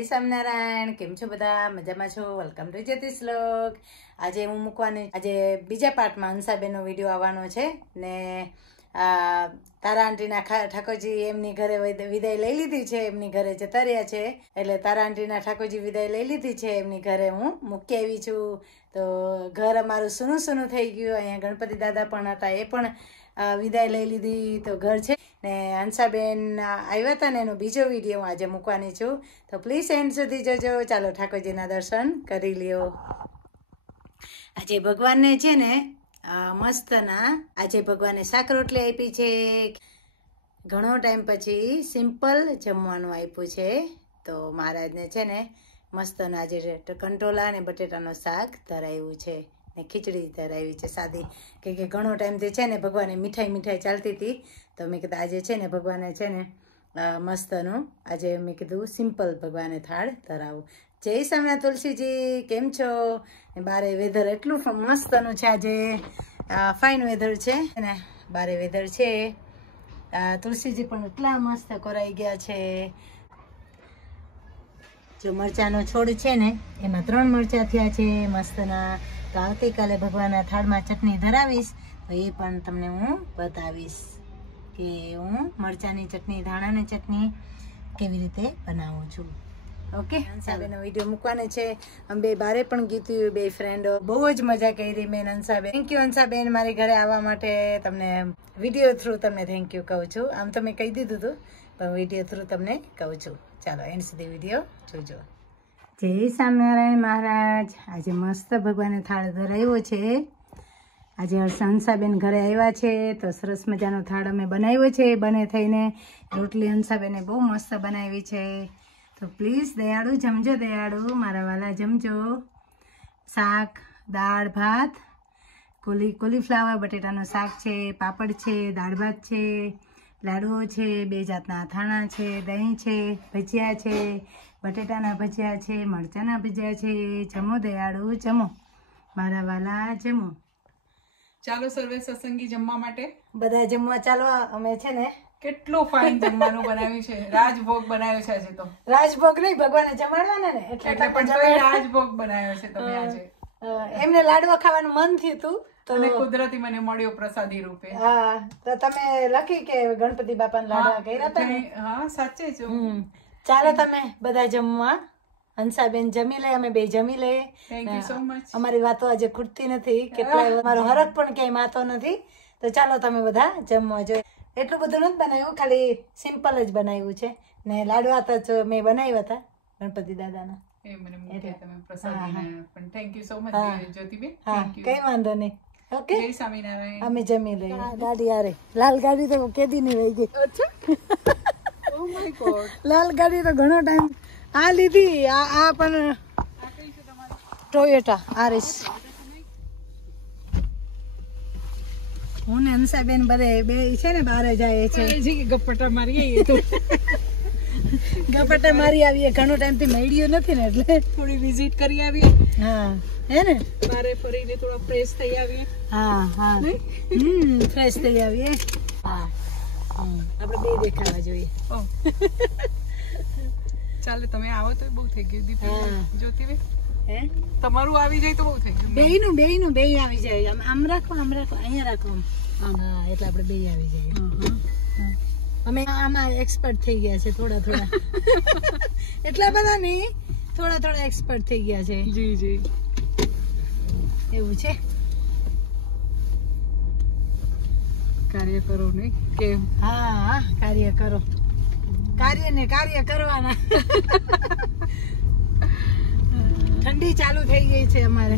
જય સ્વામિનારાયણ. કેમ છો બધા? મજામાં છો? વેલકમ ટુ જ્યોતિષ વ્લોગ. આજે હું મૂકવાની આજે બીજા પાર્ટમાં હંસાબેનનો વિડીયો આવવાનો છે ને તારા આંટીના ઠાકોરજી એમની ઘરે વિદાય લઈ લીધી છે, એમની ઘરે જતા રહ્યા છે એટલે તારા આંટીના ઠાકોરજી વિદાય લઈ લીધી છે એમની ઘરે હું મૂકી આવી છું. તો ઘર અમારું સૂનું સૂનું થઈ ગયું. અહીંયા ગણપતિ દાદા પણ હતા, એ પણ વિદાય લઈ લીધી. તો ઘર છે ને હંસાબેન આવ્યા હતા ને એનો બીજો વિડીયો હું આજે મૂકવાની છું, તો પ્લીઝ એન્ડ સુધી જોજો. ચાલો ઠાકોરજીના દર્શન કરી લ્યો. આજે ભગવાનને છે ને મસ્તના આજે ભગવાને શાક રોટલી આપી છે. ઘણો ટાઈમ પછી સિમ્પલ જમવાનું આપ્યું છે. તો મહારાજને છે ને મસ્તના આજે કંટોલા અને બટેટાનું શાક ધરાવ્યું છે ને ખીચડી ધરાવી છે સાદી, કે ઘણો ટાઈમથી છે ને ભગવાને મીઠાઈ ચાલતી હતી. તો મેં કીધું આજે છે ને ભગવાને છે ને મસ્તનું આજે મેં કીધું સિમ્પલ ભગવાને થાળ ધરાવું. જય સ્વામિનારાયણ તુલસીજી, કેમ છો? બારે વેધર એટલું મસ્તનું છે આજે, ફાઇન વેધર છે ને બારે વેધર છે. તુલસીજી પણ એટલા મસ્ત કોરાઈ ગયા છે. જો મરચાનો છોડ છે ને એમાં 3 મરચા થયા છે મસ્તના. તો આવતીકાલે ભગવાનના થાળમાં ચટણી ધરાવીશ, તો એ પણ તમને હું બતાવીશ કે હું મરચાની ચટણી, ધાણાની ચટણી કેવી રીતે બનાવું છું. ઓકે, હંસાબેનનો વિડીયો મૂકવાનો છે. અમે બે બારે પણ ગીતું, બે ફ્રેન્ડો બહુ જ મજા કરી મેં હંસાબેન. થેન્ક યુ હંસાબેન મારી ઘરે આવવા માટે. તમને વિડીયો થ્રુ તમને થેન્ક યુ કહું છું. આમ તો મેં કહી દીધું હતું પણ વિડીયો થ્રુ તમને કહું છું. ચાલો એન્ડ સુધી વિડીયો જોજો. જય સ્વામિનારાયણ મહારાજ. આજે મસ્ત ભગવાને થાળ ધરાવ્યો છે. આજે હંસાબેન ઘરે આવ્યા છે તો સરસ મજાનો થાળ અમે બનાવ્યો છે. બને થઈને રોટલી હંસાબેને બહુ મસ્ત બનાવી છે. તો પ્લીઝ દયાળુ જમજો, દયાળુ મારા વાલા જમજો. શાક, દાળ ભાત, કોલીફ્લાવર બટેટાનું શાક છે, પાપડ છે, દાળ ભાત છે, લાડુઓ છે, 2 જાતના અથાણા છે, દહીં છે, ભજીયા છે, બટેટાના ભજીયા છે, મરચાના ભજીયા છે. જમો દયાળુ, જમો મારા વાલા, જમો. ચાલો સર્વે સત્સંગી જમવા માટે બધા જમવા ચાલો. અમે છે ને કેટલું ફાઇન જમવાનું બનાવ્યું છે. રાજભોગ બનાવ્યો છે આજે તો. રાજભોગ નહીં, ભગવાને જમાડવાના ને એટલે પણ તોય રાજભોગ બનાવ્યો છે તમે આજે. એમને લાડવા ખાવાનું મન થયું હતું તો અને કુદરતી મને મળ્યો પ્રસાદી રૂપે. હા, તો તમે લખી કે ગણપતિ બાપાને લાડવા કર્યા હતા ને. હા સાચે જ. ચાલો તમે બધા જમવા. હંસાબેન જમી લે, અમે બે જમી લે. Thank you so much. અમારી વાતો આજે ખૂટતી નથી, કેટલાય અમારો હરખ પણ ક્યાંય માતો નથી. તો ચાલો તમે બધા જમવા જોઈએ. એટલું બધું નથી બનાવ્યું, ખાલી સિમ્પલ જ બનાવ્યું છે ને લાડવા તો મેં બનાવ્યા હતા ગણપતિ દાદાના. એ મને મૂક્યા તમે પ્રસાદીને પણ thank you so much Jyotiben. હા, કઈ વાંધો નહીં. ઓકે, જય સ્વામિનારાયણ. અમે જમી લઈએ. ગાડી આરે લાલ ગાડી તો કેદી ની વહી ગઈ. ઓ માય ગોડ, લાલ ગાડી તો ઘણો ટાઈમ આ લીધી. આ પણ ટોયોટા આરિસ. હું ને હંસાબેન બે છે ને બહાર જાય છે. ગપ્પટા મારી તો ગપટા મારી આવીએ. ઘણો ટાઈમ થી મળ્યું નથી ને એટલે થોડી વિઝિટ કરી આવીએ. હા, હે ને બારે ફરીને થોડા ફ્રેશ થઈ આવીએ. હા હા, ફ્રેશ થઈ આવીએ. હા, આપણે બે દેખાવા જોઈએ. ચાલે તમે આવો તો બહુ થઈ ગયું. દીપી જ્યોતિબેન હે તમારું આવી જાય તો બહુ થઈ ગયું. બેયનું બે આવી જાય. આમ રાખો, અહીંયા રાખો. હા, એટલે આપણે બે આવી જાય. અમે આમાં એક્સપર્ટ થઈ ગયા છે થોડા એટલા બધા નહીં, થોડા એક્સપર્ટ થઈ ગયા છે. જી જી, એવું છે. કાર્ય કરો નહીં કેમ? હા, કાર્ય કરો. કાર્ય કરવાના. ઠંડી ચાલુ થઈ ગઈ છે અમારે.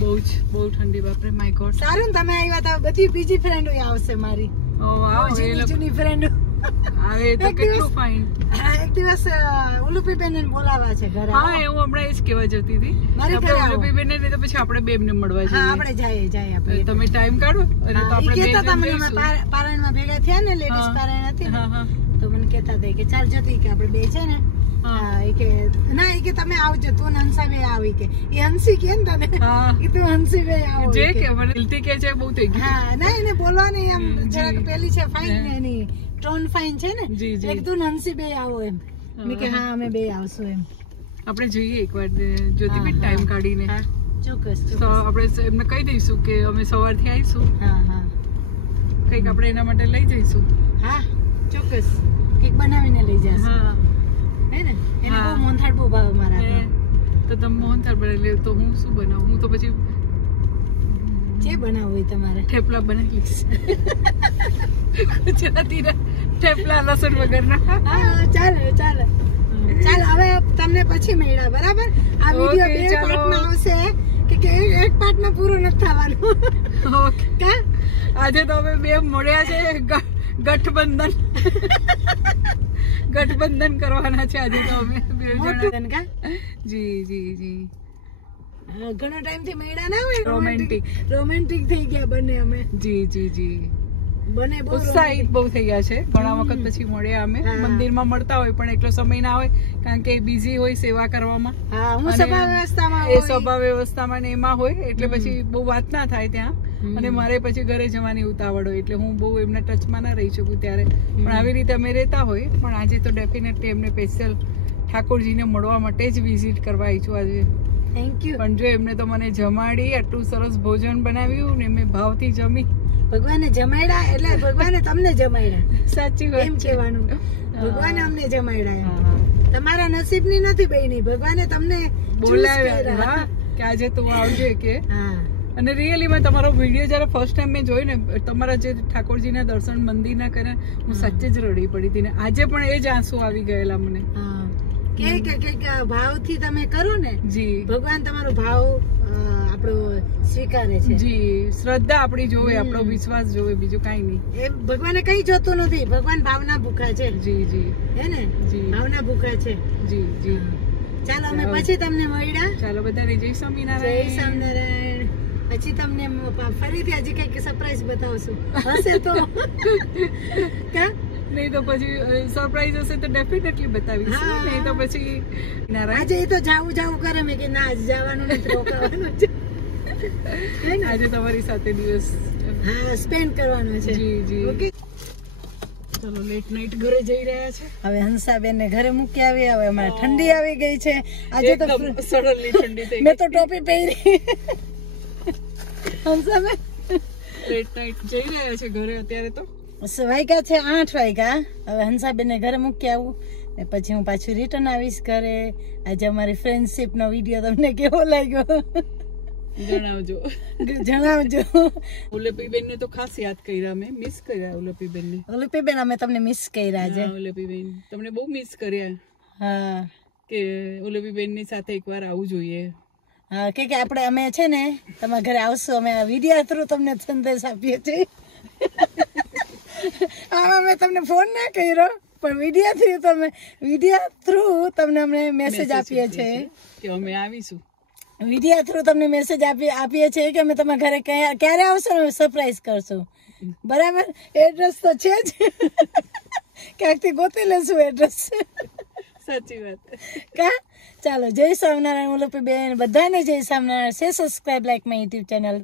બહુ ઠંડી. બાપરે, માય ગોડ. સારું ને તમે આવ્યા હતા. બધી બીજી ફ્રેન્ડો આવશે મારી. ઓ વાવ, જૂની ફ્રેન્ડો આવે તો કેટલું ફાઇન. એક દિવસ ઉલુપીબેન ને બોલાવા છે ઘરે. હા, એવું હમણાં એ જ કહેવા જતી હતી. મારી ઘરે આવો. ઉલુપીબેન ને તો પછી આપણે બે ને મળવા જઈએ. હા, આપણે જાય આપણે. તમે ટાઈમ કાઢો અને તો આપણે બે જણ પારાયણમાં ભેગા થયા ને, લેડીઝ પારાયણ હતી ને, તો મને કહેતા હતા કે ચાલ જતી કે આપણે બે છે ને. હા, કે ના, એ કે તમે આવજો, તું હંસા બે આવી કે. એ હંસી કે ને તને કે તું હંસી બે આવો જે કે મને દિલથી કે છે બહુ થઈ ગયું. હા, ના, એને બોલવાની એમ જરાક પેલી છે ફાઇન, એની ટોન ફાઇન છે ને. એક તું હંસી બે આવો એમ. મેં કે હા, અમે બે આવશું એમ. આપણે જઈએ એકવાર જ્યોતિબેન ટાઈમ કાઢીને. ચોક્કસ તો આપણે એમને કહી દઈશું કે અમે સવારથી આવીશું. કંઈક આપણે એના માટે લઈ જઈશું. હા ચોક્કસ કેક બનાવીને લઈ જશે. હા હે ને એને બહુ મોહનથાળ બહુ ભાવે મારા. તો તમે મોહનથાળ બનાવી લે તો હું શું બનાવું? હું તો પછી જે બનાવવું હોય તમારે. થેપલા બનાવી લઈશ. ગુજરાતીના થેપલા લસણ વગરના. હા ચાલે ચાલે ચાલ. હવે તમને પછી મળ્યા બરાબર. આ વિડિયો બે પાર્ટમાં આવશે કે એક પાર્ટમાં પૂરો નથી થવાનું. ઓકે કા આજે તો અમે બે મળ્યા છે ગઠબંધન કરવાના છે આજે તો અમે બે જણા. કા જી જી જી ઘણો ટાઈમ થી મળ્યા ના હોય. રોમેન્ટિક થઈ ગયા બંને અમે. જી જી જી બંને બહુ ઉત્સાહિત બહુ થઈ ગયા છે. ઘણા વખત પછી મળ્યા અમે. મંદિરમાં મળતા હોય પણ એટલો સમય ના હોય કારણ કે બિઝી હોય સેવા કરવામાં. હા હું સભા વ્યવસ્થામાં એ સભા વ્યવસ્થામાં ને એમાં હોય એટલે પછી બહુ વાત ના થાય ત્યાં. અને મારે પછી ઘરે જવાની ઉતાવળ હોય એટલે હું બહુ એમના ટચમાં ના રહી શકું ત્યારે. પણ આવી રીતે અમે રહેતા હોય. પણ આજે તો ડેફિનેટલી એમને સ્પેશિયલ ઠાકોરજીને મળવા માટે જ વિઝિટ કરવા આવી છું આજે. Thank you. પણ જો એમને તો મને જમાડી, આટલું સરસ ભોજન બનાવ્યું ને મેં ભાવથી જમી. ભગવાને જમાડ્યા એટલે ભગવાને તમને જમાડ્યા. સાચી વાત એમ કહેવાનું. ભગવાને અમને જમાડ્યા. તમારા નસીબની નથી બહેની, ભગવાને તમને બોલાવ્યા કે આજે તું આવજે કે. અને રિયલી માં તમારો વિડીયો જયારે ફર્સ્ટ ટાઈમ મેં જોયું ને, તમારા જે ઠાકોરજીના દર્શન મંદિરના કર્યા, હું સાચે જ રડી પડી હતી ને આજે પણ એ જ આંસુ આવી ગયેલા મને. કે ભાવથી તમે કરો ને જી ભગવાન તમારો ભાવ આપણો સ્વીકારે છે. જી શ્રદ્ધા આપણી જોવે, આપણો વિશ્વાસ જોવે, બીજું કાઈ નહીં. એ ભગવાને કઈ જોતું નથી. ભગવાન ભાવના ભૂખા છે. જી જી હે ને જી ભાવના ભૂખા છે. જી જી ચાલો અમે પછી તમને મળ્યા. ચાલો બધાને જય સ્વામિનારાયણ. જય સ્વામિનારાયણ. પછી તમને ફરીથી હજી કઈક સરપ્રાઈઝ બતાવશું. હશે તો કા નહીં તો પછી સરપ્રાઈઝ હશે તો ડેફિનેટલી બતાવીશું. નહીં તો પછી આજે એ તો જાવું કરે મેં કે ના આજ જવાનું નથી, રોકાવાનું છે. આજે તમારી સાથે દિવસ સ્પેન્ડ કરવાનો છે. જી જી ઓકે ચલો લેટ નાઈટ ઘરે જઈ રહ્યા છે. હવે હંસાબેન ને ઘરે મૂકી આવી. હવે અમારે ઠંડી આવી ગઈ છે આજે તો. સડનલી ઠંડી થઈ મેં તો ટોપી પહેરી. હંસાબેન લેટ નાઈટ જઈ રહ્યા છે ઘરે અત્યારે તો. વાગ્યા છે 8 વાગ્યા. હવે હંસાબેન ને ઘરે મૂકી આવું ને પછી હું પાછું રિટર્ન આવીશ ઘરે. આજે અમારી ફ્રેન્ડશિપ નો વિડીયો તમને કેવો લાગ્યો જણાવજો. ઉલપીબેન ને તો ખાસ યાદ કર્યા, મેં મિસ કર્યા ઉલપીબેન ને. ઉલપીબેન અમે તમને મિસ કર્યા છે. ઉલપીબેન તમને બહુ મિસ કર્યા. હા કે ઉલપીબેન ની સાથે એકવાર આવવું જોઈએ. હા કે આપણે અમે છે ને તમારા ઘરે આવશું. અમે આ વિડીયો થ્રુ તમને સંદેશ આપીએ છીએ. આમાં મેં તમને ફોન ના કર્યો પણ વિડીયો થ્રુ તમને અમે મેસેજ આપીએ છીએ કે અમે આવીશું. વિડીયો થ્રુ તમને મેસેજ આપીએ છીએ કે અમે તમારા ઘરે ક્યારે આવશો ને સરપ્રાઈઝ કરશું. બરાબર એડ્રેસ તો છે જ. ક્યાંકથી ગોતી લેશું એડ્રેસ. સાચી વાત કા ચાલો જય સ્વામિનારાયણ. ઉલપીબેન બધાને જય Swaminarayan. Subscribe like my YouTube channel.